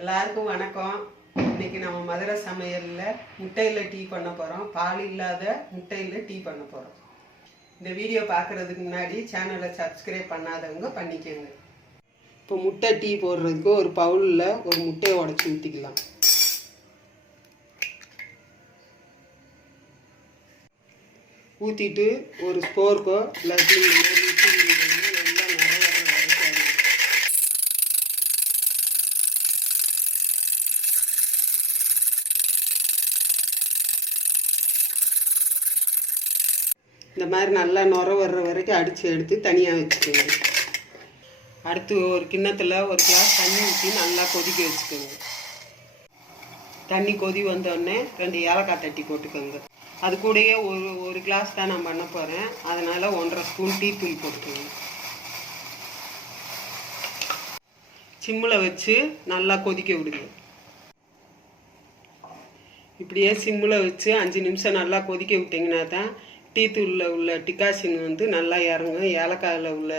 எல்லாருக்கும் வணக்கம். இன்னைக்கு நம்ம மதுரை சமையல்ல முட்டையில் டீ பண்ண போகிறோம். பால் இல்லாத முட்டையில் டீ பண்ண போகிறோம். இந்த வீடியோ பார்க்குறதுக்கு முன்னாடி சேனலை சப்ஸ்கிரைப் பண்ணாதவங்க பண்ணிக்கோங்க. இப்போ முட்டை டீ போடுறதுக்கு ஒரு பவுலில் ஒரு முட்டையை உடச்சி ஊற்றிக்கலாம். ஊற்றிட்டு ஒரு ஸ்போர்க்கோ இல்லாட்டி இந்த மாதிரி நல்லா நுர வர்ற வரைக்கும் அடித்து எடுத்து தனியாக வச்சுக்கோங்க. அடுத்து ஒரு கிண்ணத்தில் ஒரு கிளாஸ் தண்ணி ஊற்றி நல்லா கொதிக்க வச்சுக்கோங்க. தண்ணி கொதி வந்தோடனே 2 ஏலக்காய் தட்டி போட்டுக்கோங்க. அது கூடயே ஒரு கிளாஸ் தான் நான் பண்ண போகிறேன், அதனால் 1.5 ஸ்பூன் டீ தூள் போட்டுக்கோங்க. சிம்மில் வச்சு நல்லா கொதிக்க விடுங்க. இப்படியே சிம்மில் வச்சு 5 நிமிஷம் நல்லா கொதிக்க விட்டிங்கன்னா தான் டீ தூளில் உள்ள டிகாஷன் நல்லா இறங்கும். ஏலக்காயில் உள்ள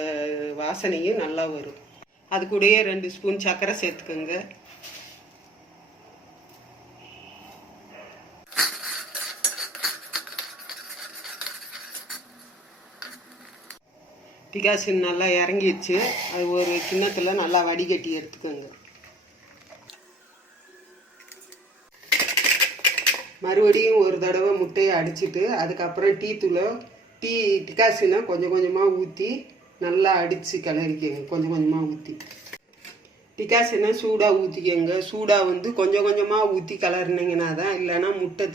வாசனையும் நல்லா வரும். அது கூடயே 2 ஸ்பூன் சர்க்கரை சேர்த்துக்கோங்க. டிகாஷன் நல்லா இறங்கிடுச்சு. அது ஒரு கிண்ணத்தில் நல்லா வடிகட்டி எடுத்துக்கோங்க. மறுபடியும் ஒரு தடவை முட்டையை அடிச்சுட்டு அதுக்கப்புறம் டீ டிகாஷனை கொஞ்சம் கொஞ்சமாக ஊற்றி நல்லா அடித்து கிளறிக்கோங்க. கொஞ்சம் கொஞ்சமாக ஊற்றி டிகாஷனை சூடாக ஊற்றிக்கோங்க. சூடாக கொஞ்சம் கொஞ்சமாக ஊற்றி கிளறினீங்கன்னா தான், இல்லைன்னா முட்டை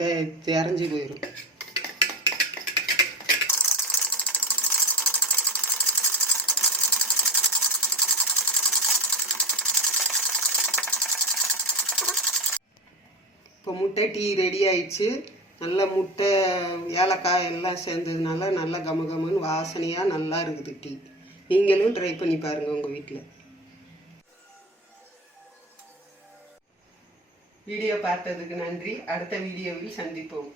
திறஞ்சி போயிடும். இப்போ முட்டை டீ ரெடி ஆயிடுச்சு. நல்லா முட்டை ஏலக்காய் எல்லாம் சேர்ந்ததுனால நல்லா கமகமன்னு வாசனையாக நல்லா இருக்குது டீ. நீங்களும் ட்ரை பண்ணி பாருங்கள் உங்கள் வீட்டில். வீடியோ பார்த்ததுக்கு நன்றி. அடுத்த வீடியோவில் சந்திப்போம்.